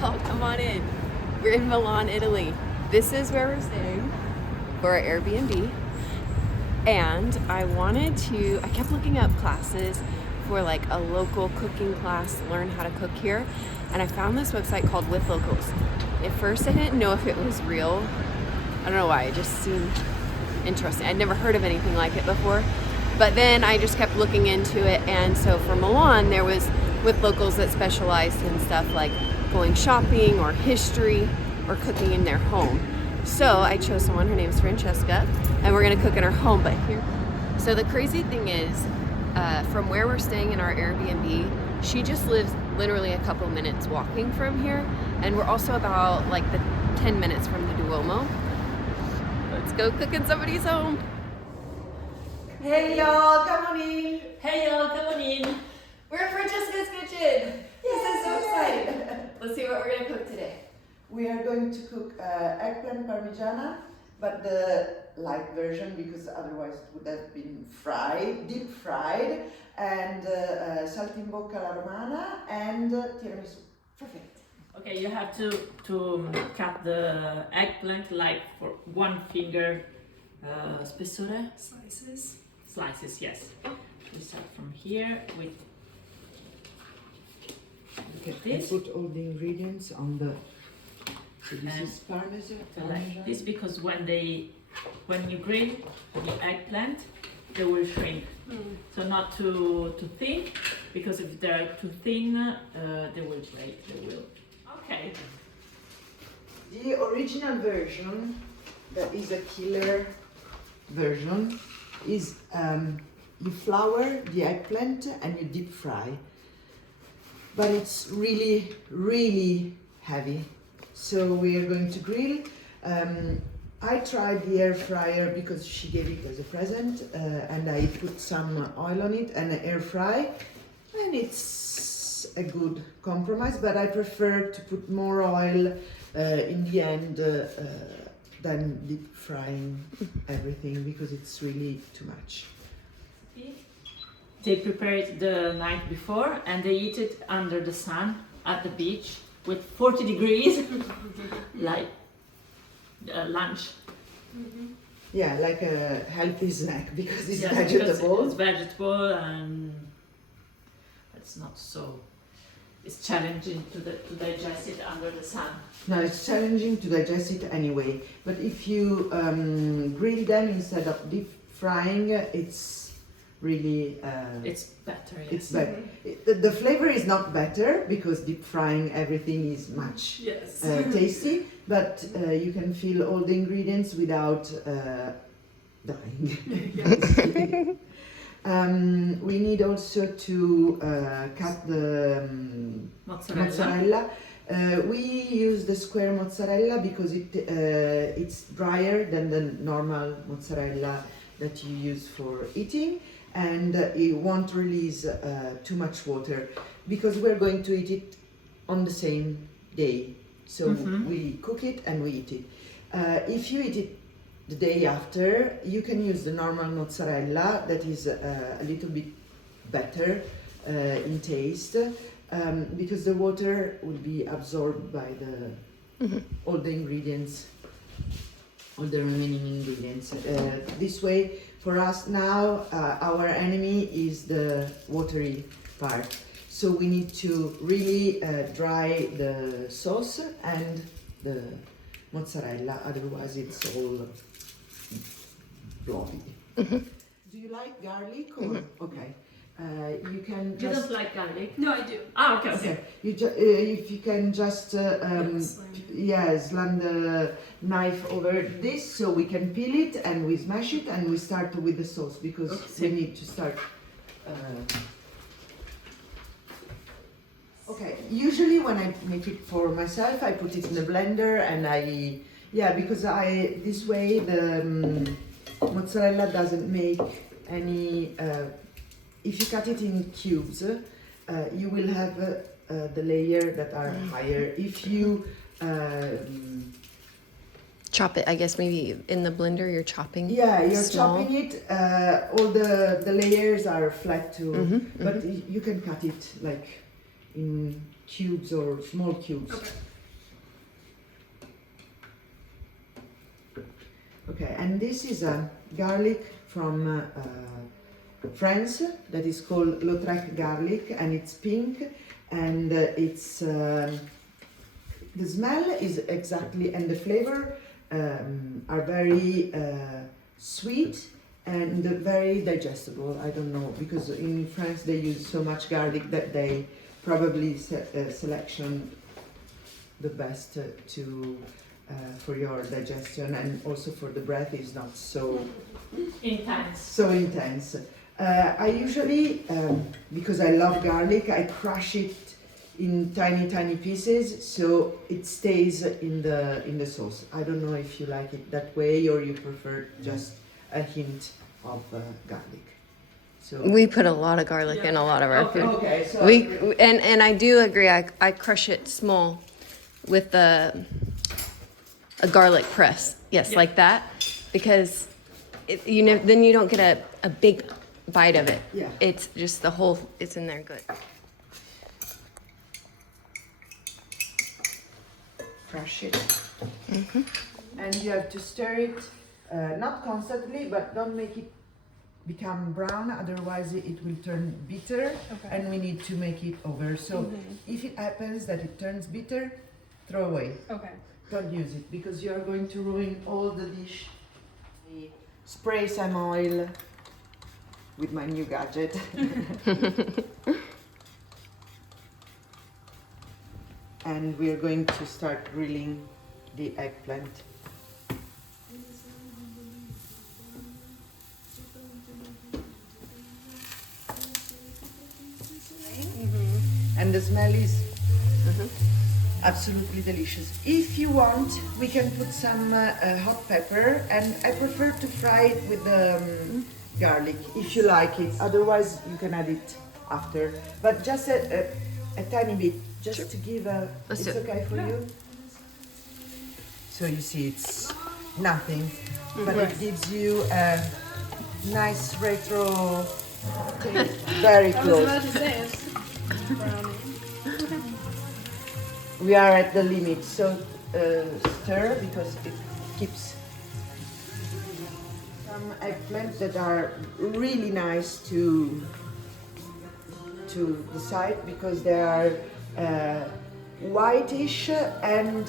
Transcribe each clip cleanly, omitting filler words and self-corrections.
y'all, come on in. We're in Milan, Italy. This is where we're staying for our Airbnb. And I kept looking up classes for like a local cooking class to learn how to cook here. And I found this website called With Locals. At first I didn't know if it was real. I don't know why, it just seemed interesting. I'd never heard of anything like it before. But then I just kept looking into it, and so for Milan there was With Locals that specialized in stuff like going shopping or history or cooking in their home. So I chose someone, her name's Francesca, and we're gonna cook in her home. But here, so the crazy thing is, from where we're staying in our Airbnb, she just lives literally a couple minutes walking from here, and we're also about like the 10 minutes from the Duomo. Let's go cook in somebody's home. Hey y'all, come on in. Hey y'all, come on in. We're at Francesca's kitchen. This is so exciting. Let's see what we're gonna cook today. We are going to cook eggplant parmesan, but the light version, because otherwise it would have been deep fried, and saltimbocca alla romana and tiramisu. Perfect. Okay, you have to cut the eggplant like for 1 finger spessore. Slices. Slices, yes. We start from here with. Look at this. I put all the ingredients on the. So this is parmesan. Like this, because when you grill the eggplant, they will shrink. So not too thin, because if they are too thin, they will break. They will. Okay. The original version, that is a killer version, is you flour the eggplant and you deep fry. But it's really, really heavy. So we are going to grill. I tried the air fryer because she gave it as a present, and I put some oil on it and air fry, and it's a good compromise, but I prefer to put more oil in the end than deep frying everything, because it's really too much. They prepare it the night before and they eat it under the sun at the beach with 40 degrees, like lunch. Yeah, like a healthy snack, because it's Yes, vegetable. because it's vegetable, and it's not so. It's challenging to digest it under the sun. No, it's challenging to digest it anyway. But if you grill them instead of deep frying, it's really. It's better. Yes. It's better. The flavor is not better, because deep frying everything is much tasty. But you can feel all the ingredients without dying. We need also to cut the mozzarella. We use the square mozzarella because it's drier than the normal mozzarella that you use for eating, and it won't release too much water, because we're going to eat it on the same day. So we cook it and we eat it. If you eat it the day after, you can use the normal mozzarella that is a little bit better in taste, because the water will be absorbed by all the ingredients, all the remaining ingredients. This way, for us now, our enemy is the watery part. So we need to really dry the sauce and the mozzarella, otherwise it's all bloody. Do you like garlic? Or? Okay. You can You just. don't like garlic? No, I do. Ah, okay. Okay. If you can just slam the knife over this, so we can peel it and we smash it, and we start with the sauce, because we need to start. Okay. Usually when I make it for myself, I put it in a blender, and because this way the mozzarella doesn't make any. If you cut it in cubes, you will have the layer that are higher. If you Chop it, I guess maybe in the blender you're chopping. Yeah, you're small. chopping it. All the layers are flat too, but you can cut it like in cubes or small cubes. Okay. Okay, and this is a garlic from France that is called Lautrec garlic, and it's pink, and it's the smell is exactly, and the flavor are very sweet and very digestible. I don't know, because in France they use so much garlic that they probably selection the best to for your digestion, and also for the breath is not so intense. I usually, because I love garlic, I crush it in tiny pieces so it stays in the sauce. I don't know if you like it that way or you prefer just a hint of garlic. So We put a lot of garlic in a lot of our food. okay, so And I do agree. I crush it small with a garlic press. Yes, like that, because then you don't get a big bite of it. Yeah. It's just the whole. It's in there good. crush it. And you have to stir it, not constantly, but don't make it become brown, otherwise it will turn bitter, and we need to make it over. So if it happens that it turns bitter, throw away. Okay. Don't use it, because you are going to ruin all the dish. Spray some oil with my new gadget. And we are going to start grilling the eggplant. And the smell is absolutely delicious. If you want, we can put some hot pepper, and I prefer to fry it with garlic if you like it. Otherwise, you can add it after. But just a tiny bit, just to give a. Let's it's do it. okay for you. So you see, it's nothing, but it gives you a nice retro taste. Very I was close. about to say it's brownie. We are at the limit, so stir, because it keeps some eggplants that are really nice to the side, because they are whitish and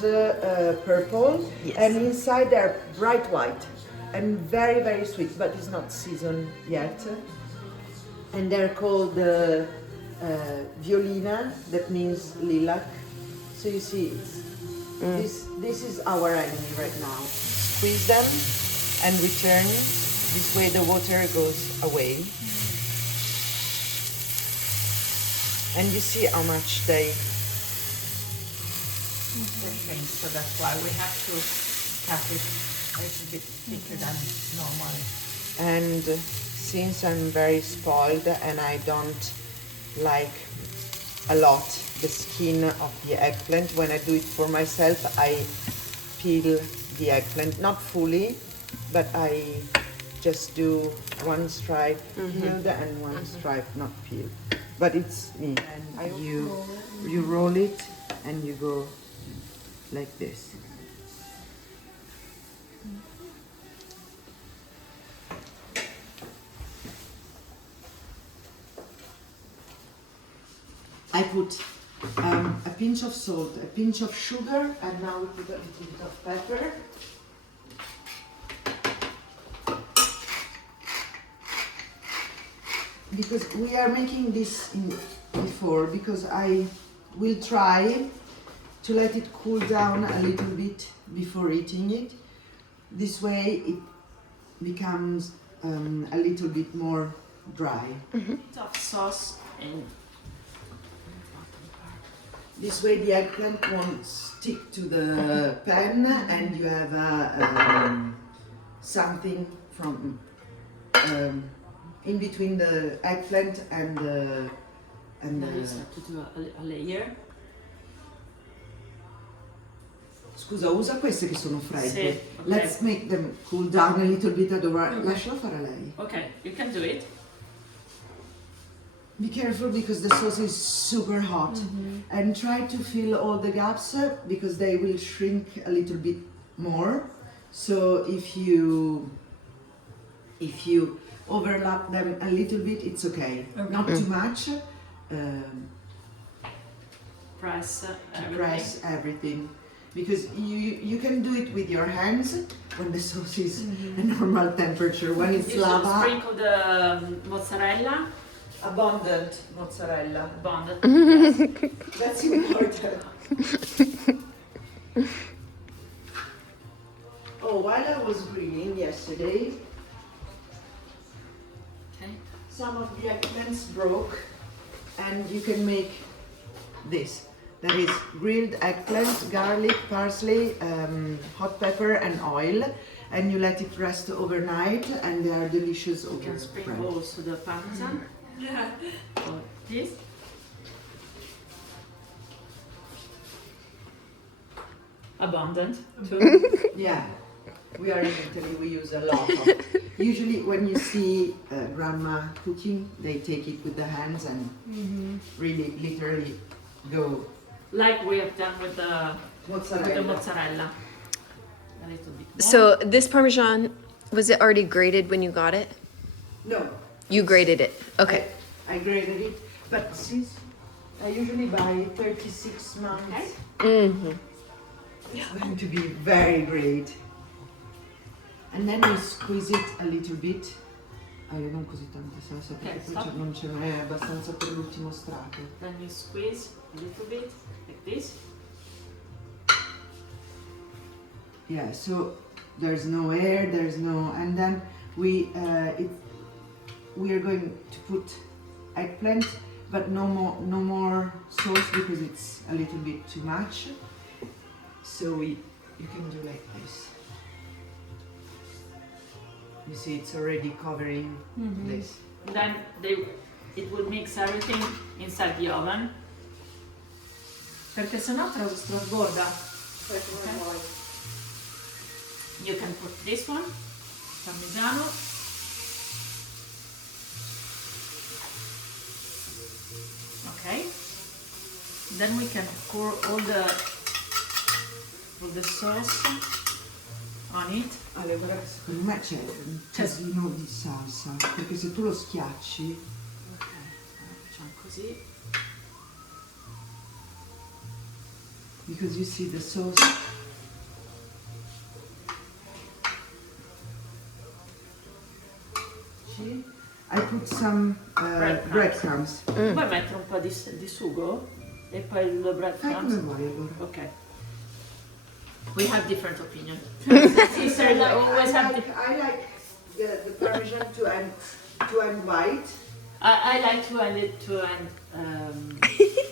purple, and inside they're bright white and very, very sweet, but it's not seasoned yet. And they're called violina, that means lilac. So you see, this is our enemy right now. Squeeze them and return. This way the water goes away. And you see how much they change. So that's why we have to cut it a little bit thicker than normal. And since I'm very spoiled and I don't like a lot the skin of the eggplant, when I do it for myself, I peel the eggplant, not fully, but I just do one stripe peeled and one stripe not peeled. But it's me. And you roll it and you go like this. I put a pinch of salt, a pinch of sugar, and now we put a little bit of pepper. Because we are making this before, because I will try to let it cool down a little bit before eating it. This way it becomes a little bit more dry. Of sauce and This way the eggplant won't stick to the pan, and you have something from in between the eggplant and the then you start to do a layer. Scusa, usa queste che sono fredde. Sì, okay. Let's make them cool down a little bit. Lascialo fare a lei. Okay, you can do it. Be careful, because the sauce is super hot, and try to fill all the gaps because they will shrink a little bit more So if you overlap them a little bit, it's okay. Not too much. Press everything. Press everything, because you can do it with your hands when the sauce is a normal temperature. When it's You lava, sprinkle the mozzarella. abundant mozzarella. Bonded. Yes, that's important. Oh, while I was grilling yesterday, Okay. some of the eggplants broke, and you can make this. That is grilled eggplant, garlic, parsley, hot pepper, and oil, and you let it rest overnight, and they are delicious You over can sprinkle bread. also the parmesan. Yeah. Or this. Abundant too. Yeah, we are in Italy. We use a lot of. Usually, when you see grandma cooking, they take it with the hands and really, literally go Like we have done with the mozzarella. mozzarella. A little bit more. So this Parmesan, was it already grated when you got it? No. You grated it. Okay. I graded it, but since I usually buy 36 months, Mm-hmm. it's going to be very great. And then you squeeze it a little bit. Non così tanta salsa perché poi stop. non ce n'è abbastanza per l'ultimo strato. Then you squeeze a little bit like this. Yeah, so there's no air, and then we are going to put eggplant, but no more sauce because it's a little bit too much. So you can do like this. You see, it's already covering this. Then it will mix everything inside the oven. Perché sennò trasborda. You can put this one, Parmigiano. Okay. Then we can pour all the sauce on it. Ale, guarda che secondo me c'è un casino di salsa, perché se tu lo schiacci, Ok, facciamo così. because you see the sauce. See? I put some breadcrumbs. Puoi mettere un po' di sugo e poi il Fai breadcrumbs. come vuoi allora. Ok. We have different opinions. I Sisters always have. I like the Parmesan to end white. I like to end it to end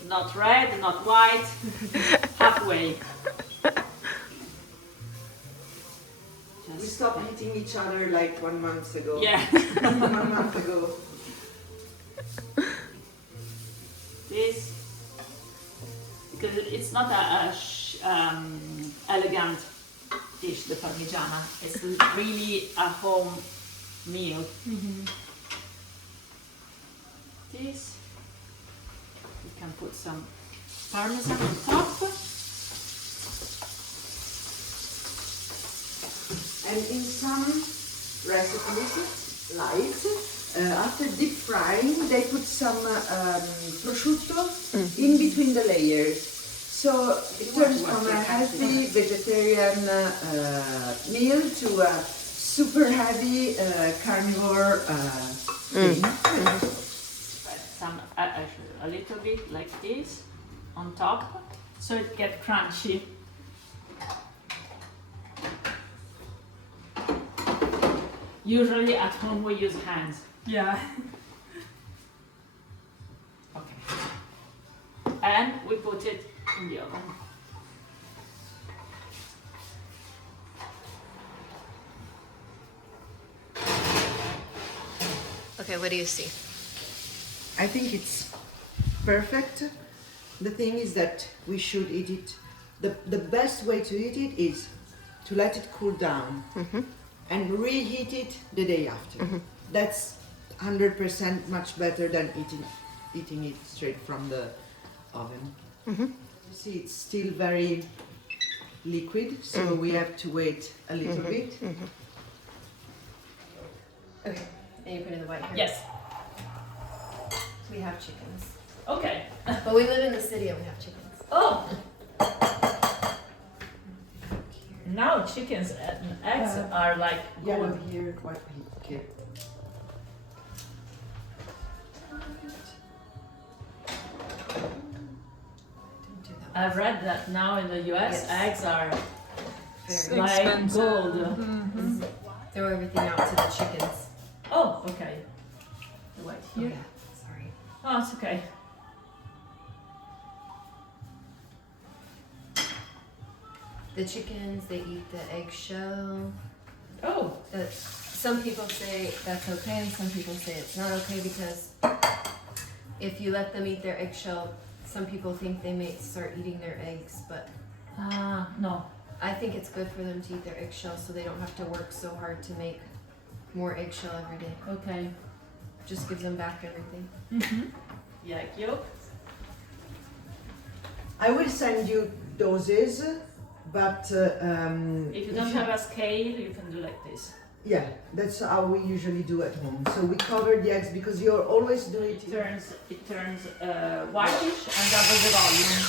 not red, not white, halfway. We stopped eating each other like 1 month ago. Yeah. 1 month ago. This because it's not a elegant dish, the Parmigiana. It's really a home meal. This we can put some Parmesan on top. And in some recipes, light, after deep frying, they put some prosciutto in between the layers. So it turns from a healthy vegetarian meal to a super heavy carnivore thing. Some a little bit like this on top, so it gets crunchy. Usually at home we use hands. Yeah. Okay. And we put it in the oven. Okay, what do you see? I think it's perfect. The thing is that we should eat it. The best way to eat it is to let it cool down and reheat it the day after. That's 100% much better than eating it straight from the oven. You see, it's still very liquid, so we have to wait a little bit. Okay. And you put in the white here. Yes. We have chickens. Okay. But we live in the city and we have chickens. Oh. Now chickens and eggs are like Yellow gold. here, white here. Didn't do that. I've read that now in the US, Yes. eggs are Very like expensive. gold. Throw everything out to the chickens. Oh, okay. The white Oh, here. yeah. Sorry. Oh, it's okay. The chickens, they eat the eggshell. Oh, Some people say that's okay, and some people say it's not okay because if you let them eat their eggshell, some people think they may start eating their eggs, but no. I think it's good for them to eat their eggshell so they don't have to work so hard to make more eggshell every day. Okay. Just gives them back everything. The egg yolk. I will send you doses, but If you don't have a scale, you can do like this. yeah, that's how we usually do at home. So we cover the eggs because you're always doing it. It turns whitish and double the volume.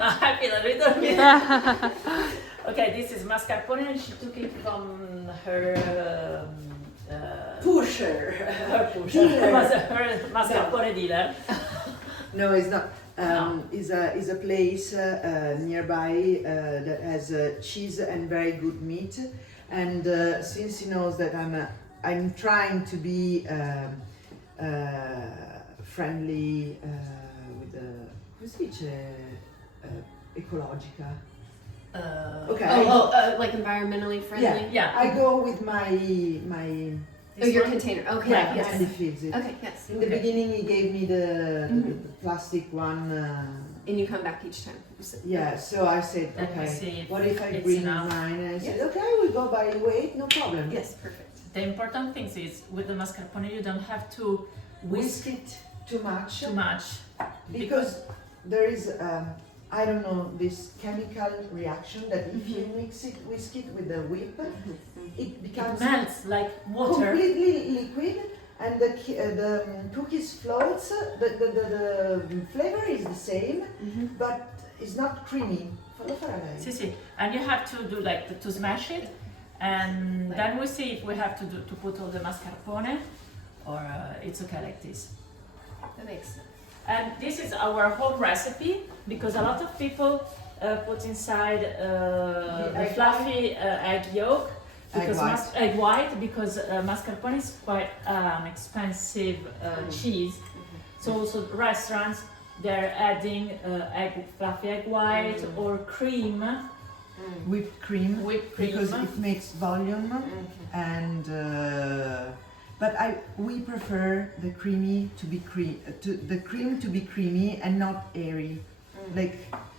I feel a little bit. Okay, this is mascarpone, and she took it from her Pusher. her pusher, her mascarpone dealer. No, it's not. No. Is a place nearby that has cheese and very good meat, and since he knows that I'm trying to be friendly with the come si dice ecologica. Okay. Like environmentally friendly? Yeah. I go with my Oh, your one? container. Okay, Yeah, yes. and he feeds it. Okay, yes. In the beginning, he gave me the plastic one. And you come back each time. You said- Yeah, so I said, Let me okay, see if what if I it's bring enough. mine? And I said, Yes. okay, we go by weight, no problem. Yes, perfect. The important thing is with the mascarpone you don't have to Whisk it too much too much because there is, I don't know, this chemical reaction that if you whisk it with the whip, it it becomes melts like water. completely liquid, and the cookies floats. The flavor is the same, but it's not creamy. Fallo fare lei. See, see, and you have to do like to smash it, and then we see if we have to put all the mascarpone, or it's okay like this. That makes sense. And this is our home recipe because a lot of people put inside the egg fluffy egg yolk because Egg white. egg white because mascarpone is quite expensive cheese. So also restaurants they're adding fluffy egg white or cream. Whipped cream. Whipped cream. Because it makes volume, and but we prefer the cream to be creamy and not airy, like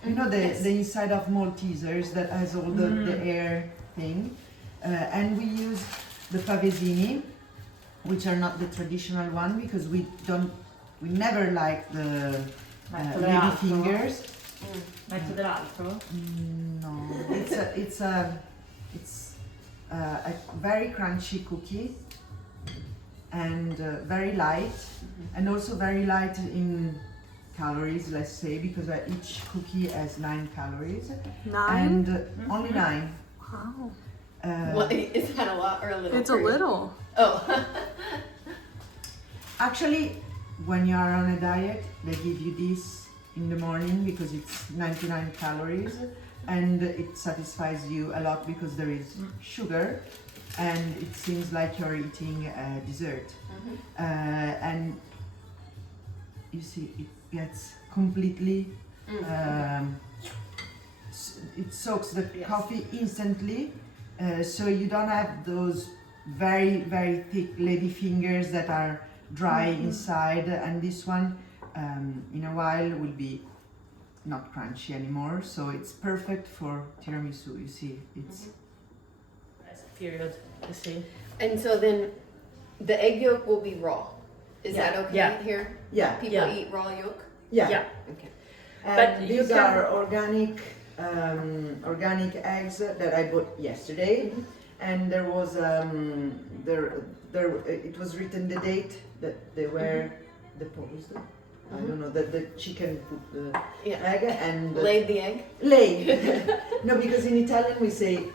you know the inside of Maltesers that has all the air thing, and we use the pavesini, which are not the traditional one because we never like the lady fingers. Metto dell'altro? No, it's a very crunchy cookie and very light, and also very light in calories, let's say, because each cookie has 9 calories. 9? And only 9. Wow. Well, is that a lot or a little? It's a for you? little. Oh. Actually, when you are on a diet, they give you this in the morning because it's 99 calories, and it satisfies you a lot because there is sugar, and it seems like you're eating a dessert. And you see, it gets completely, it soaks the coffee instantly, so you don't have those very, very thick lady fingers that are dry inside, and this one in a while will be not crunchy anymore, so it's perfect for tiramisu. You see, it's Period. You see. And so then The egg yolk will be raw. Is Yeah. that okay Yeah. here? Yeah. People Yeah. eat raw yolk? Yeah. Yeah. Okay. And But you these can- are organic eggs that I bought yesterday, and there was it was written the date that they were deposed. I don't know that the chicken put the Yeah. egg and Laid the egg? lay. No, because in Italian we say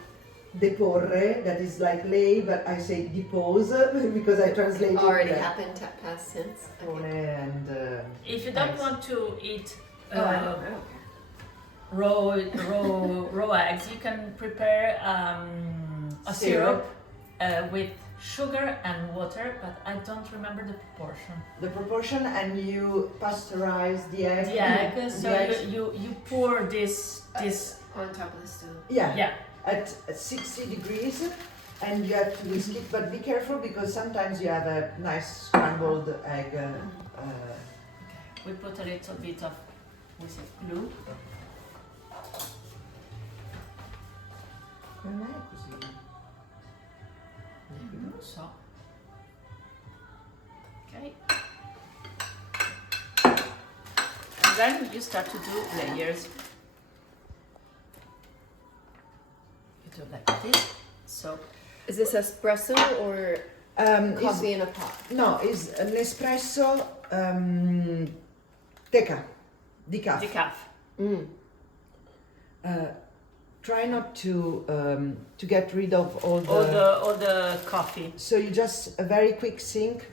deporre, that is like lay, but I say depose because I translated Already the happened, past tense. pone Okay. and If you don't eggs. want to eat I don't raw eggs, you can prepare a syrup with sugar and water, but I don't remember the proportion. The proportion, and you pasteurize the egg. The egg, so The eggs. you pour this On top of the stove. Yeah. yeah. At 60 degrees, and you have to whisk it, but be careful because sometimes you have a nice scrambled egg. We put a little bit of glue. Com'è così? Non lo so. Okay. And then you start to do layers. You do like this. So Is this espresso or Is, coffee in a pot? no, is an espresso decaf. decaf. Mm. Try not to get rid of all the coffee. So you just a very quick sink,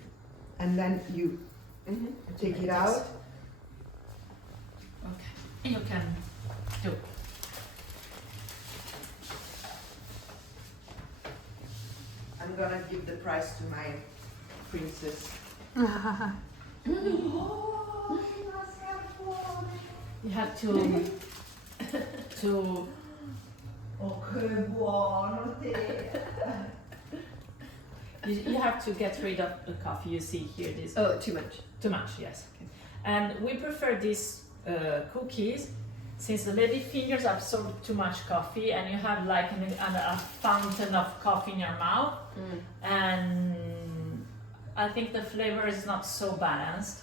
and then you take it out. Okay. And you can do. I'm gonna give the prize to my princess. You have to Oh, che buono te! you have to get rid of the coffee. You see here this Oh, too much. too much, yes. And we prefer these cookies since the lady fingers absorb too much coffee, and you have like a fountain of coffee in your mouth. And I think the flavor is not so balanced.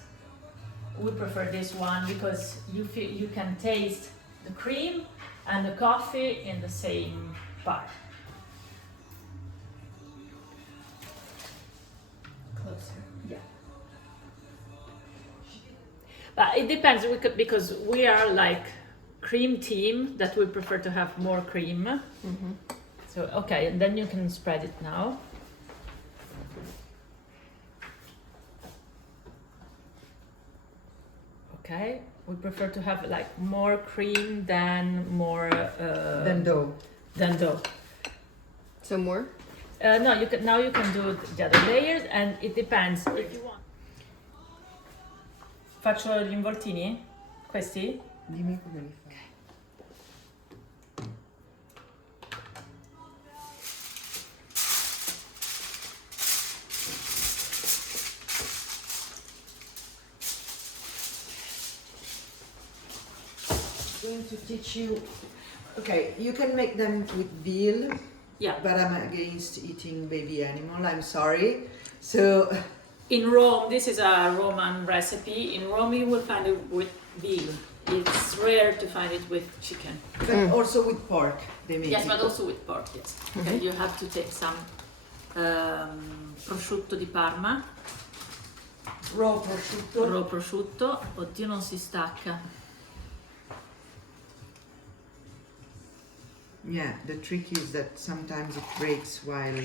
We prefer this one because you can taste the cream and the coffee in the same part. Closer. Yeah. But it depends because we are like cream team that we prefer to have more cream. So okay, and then you can spread it now. Okay, we prefer to have like more cream than more Then dough. than dough. So more? No, you can now you can do the other layers, and it depends if you want. Faccio gli involtini? Questi? Dimmi come li fai. Going to teach you. Okay, you can make them with veal, Yeah. but I'm against eating baby animal. I'm sorry. So In Rome, this is a Roman recipe. In Rome, you will find it with veal. It's rare to find it with chicken. but also with pork they make Yes, it. but also with pork, yes. Okay, you have to take some prosciutto di Parma, Raw prosciutto. raw prosciutto. Oddio, non si stacca. Yeah, the trick is that sometimes it breaks while.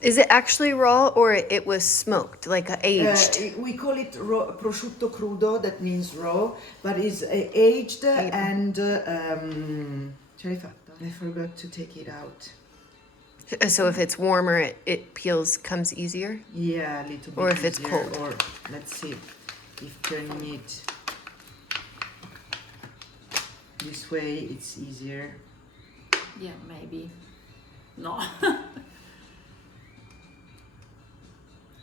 Is it actually raw or it was smoked, like aged? We call it raw, prosciutto crudo, that means raw, but it's aged and. Ce l'hai fatta? I forgot to take it out. So if it's warmer, it comes easier? Yeah, a little bit. Or if it's easier, cold. Or let's see if turning it this way it's easier. Yeah, maybe. No.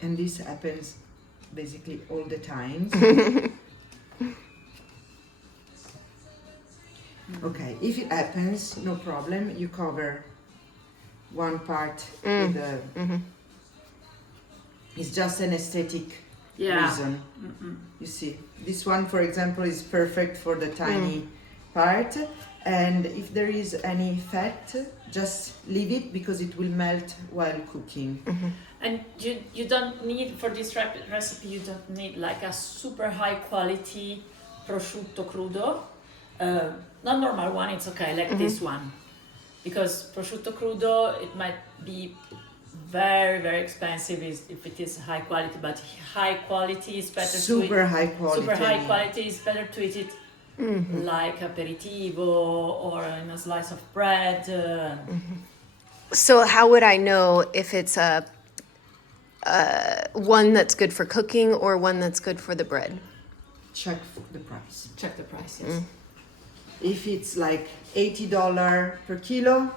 And this happens basically all the times. Okay, if it happens, no problem. You cover one part with a It's just an aesthetic Yeah. reason. You see, this one, for example, is perfect for the tiny part. And if there is any fat, just leave it because it will melt while cooking. And you don't need, for this recipe, you don't need like a super high quality prosciutto crudo. Not normal one, it's okay, like this one. Because prosciutto crudo, it might be very, very expensive if it is high quality, but high quality is better Super high quality. Super high quality is better to eat it like aperitivo or in a slice of bread. So how would I know if it's a one that's good for cooking or one that's good for the bread? Check the price. Check the price, yes. If it's like $80 per kilo,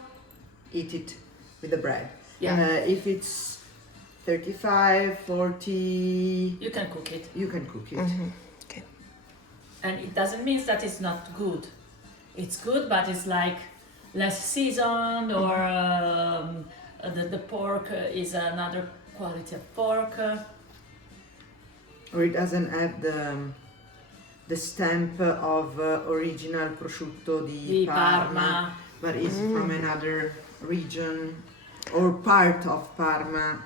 eat it with the bread. Yeah. If it's 35, 40, You can cook it. you can cook it. Okay. And it doesn't mean that it's not good. It's good, but it's like less seasoned, or the pork is another quality of pork. Or it doesn't have the stamp of original prosciutto di Parma, but is from another region or part of Parma.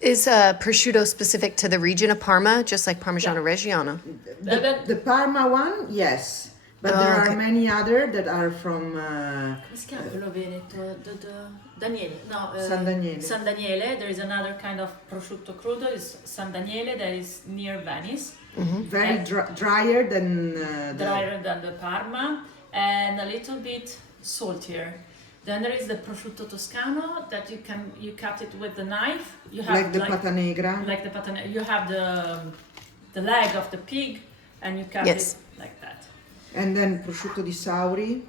Is prosciutto specific to the region of Parma, just like Parmigiano Reggiano? The Parma one, yes, but there are many other that are from Come si chiama quello veneto? Daniele. No, San Daniele. San Daniele. There is another kind of prosciutto crudo, is San Daniele, that is near Venice. Very drier than Drier than the Parma, and a little bit saltier. Then there is the prosciutto toscano that you cut it with the knife. You have like the pata negra. Like the pata negra. You have the leg of the pig, and you cut it like that. And then prosciutto di Sauri.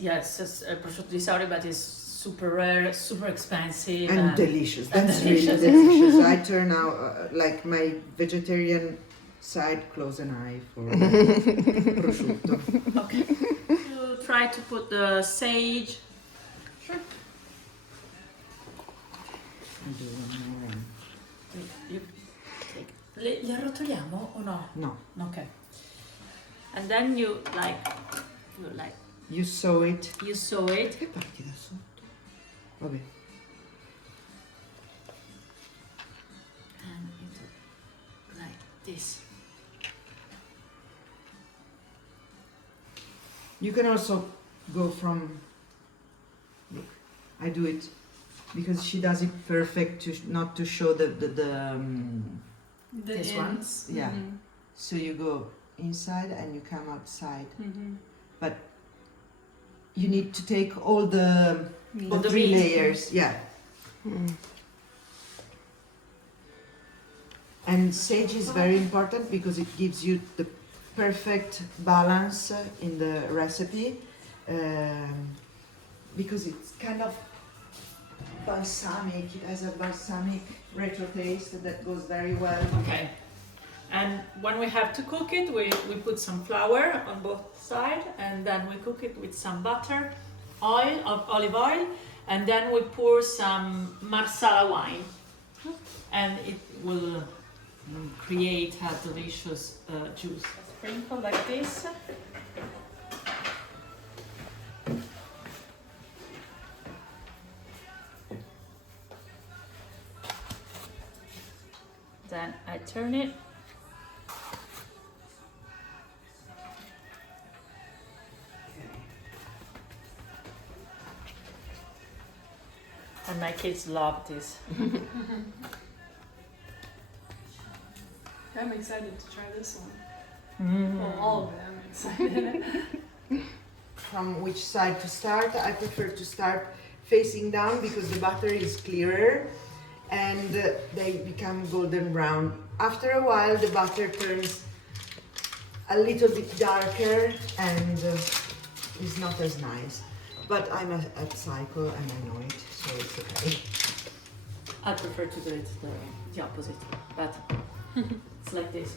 Yes, it's prosciutto di Sauri, but it's super rare, super expensive, And delicious. That's delicious. really delicious. I turn out like my vegetarian side, close an eye for prosciutto. Okay. You try to put the sage. Sure. You take. Li arrotoliamo o no? No. Okay. And then you You sew it. you sew it. Che parti da sotto? Vabbè. And you do like this. You can also go from. Look, I do it because she does it perfect to not to show the This one? yeah. So you go inside and you come outside, but you need to take all the three meat. layers. Yeah. And sage is very important because it gives you the perfect balance in the recipe, because it's kind of balsamic. It has a balsamic retro taste that goes very well. Okay. And when we have to cook it, we put some flour on both sides, and then we cook it with some butter, olive oil, and then we pour some marsala wine, and it will create a delicious juice. Sprinkle like this. Then I turn it. And my kids love this. I'm excited to try this one. Well, all of it, I'm excited. From which side to start? I prefer to start facing down because the butter is clearer and they become golden brown. After a while the butter turns a little bit darker and is not as nice. But I'm a cycle and I know it, so it's okay. I prefer to do it the opposite, but it's like this.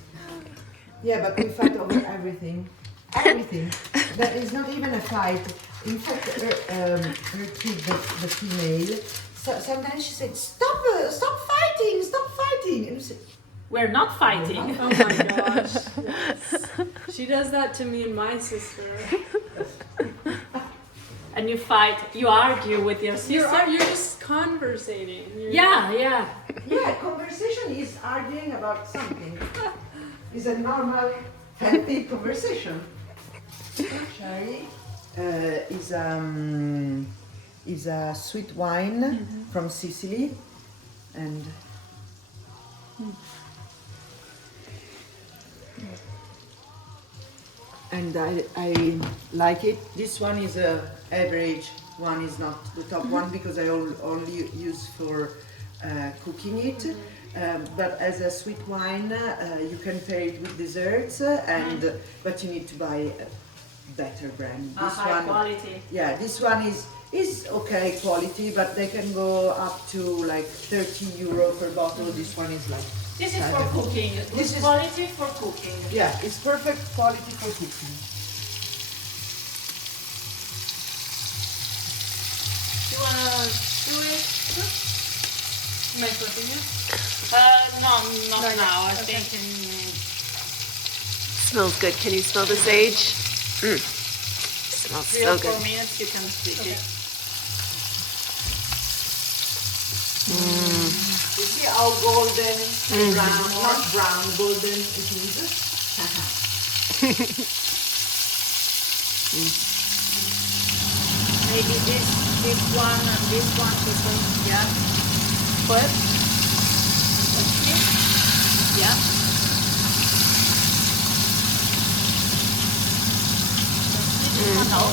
Yeah, but we fight over everything. Everything. That is not even a fight. In fact, her kid, the female, So sometimes she said, stop fighting. And we said, We're not fighting. Oh my gosh. Yes. She does that to me and my sister. And you fight, you argue with your sister. You're just conversating. Yeah. yeah, conversation is arguing about something. It's a normal, healthy conversation. Sherry is a sweet wine from Sicily, and I like it. This one is a average one, is not the top one because I only use for cooking it. But as a sweet wine, you can pair it with desserts, but you need to buy a better brand. This high one, quality. yeah, this one is okay quality, but they can go up to like 30 euro per bottle. This one is like. This is for cooking. This is quality for cooking. Yeah, it's perfect quality for cooking. You wanna do it? Am I flipping you? No, not now. I think Smells good. Can you smell the sage? Smells in 3 so or 4 good. minutes you can stick it. You see how golden, brown, not brown, golden it is? Maybe this one and this one. Yeah. What? Yeah. No.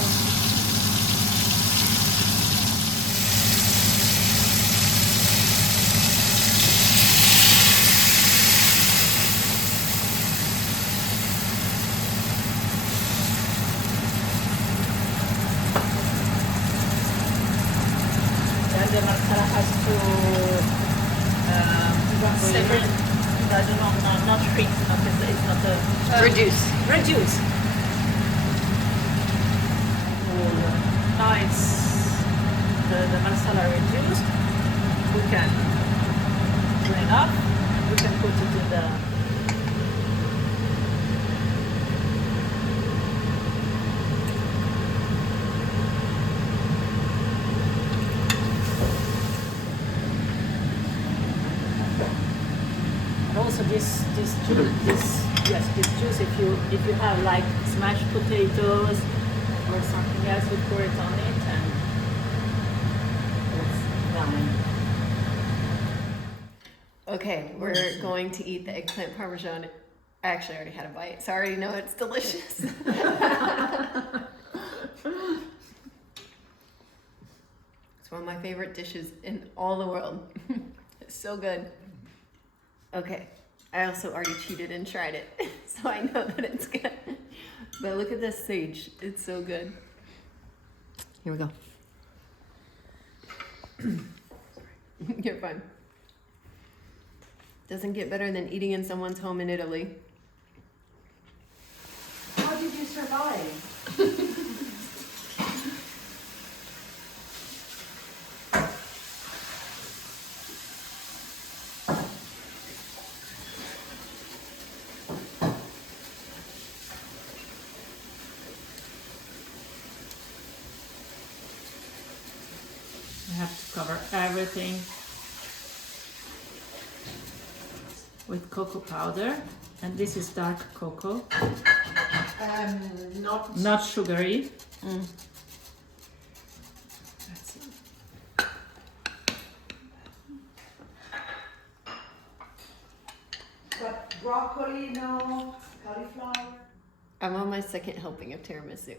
The masala has to separate. I don't know, not shrink, it's not a Reduce. reduce. Now it's the masala reduced. We can drain up. We can put it in the. Also this juice, if you have like smashed potatoes or something else, you pour it on it and it's fine. Okay, we're going to eat the eggplant parmesan. I actually already had a bite, so I already know it's delicious. It's one of my favorite dishes in all the world. It's so good. Okay, I also already cheated and tried it, so I know that it's good. But look at this sage, it's so good. Here we go. You're fine. Doesn't get better than eating in someone's home in Italy. How did you survive? You have to cover everything with cocoa powder, and this is dark cocoa, not sugary. That's it. But broccoli, no, cauliflower. I'm on my second helping of tiramisu.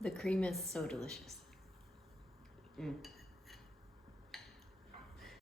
The cream is so delicious.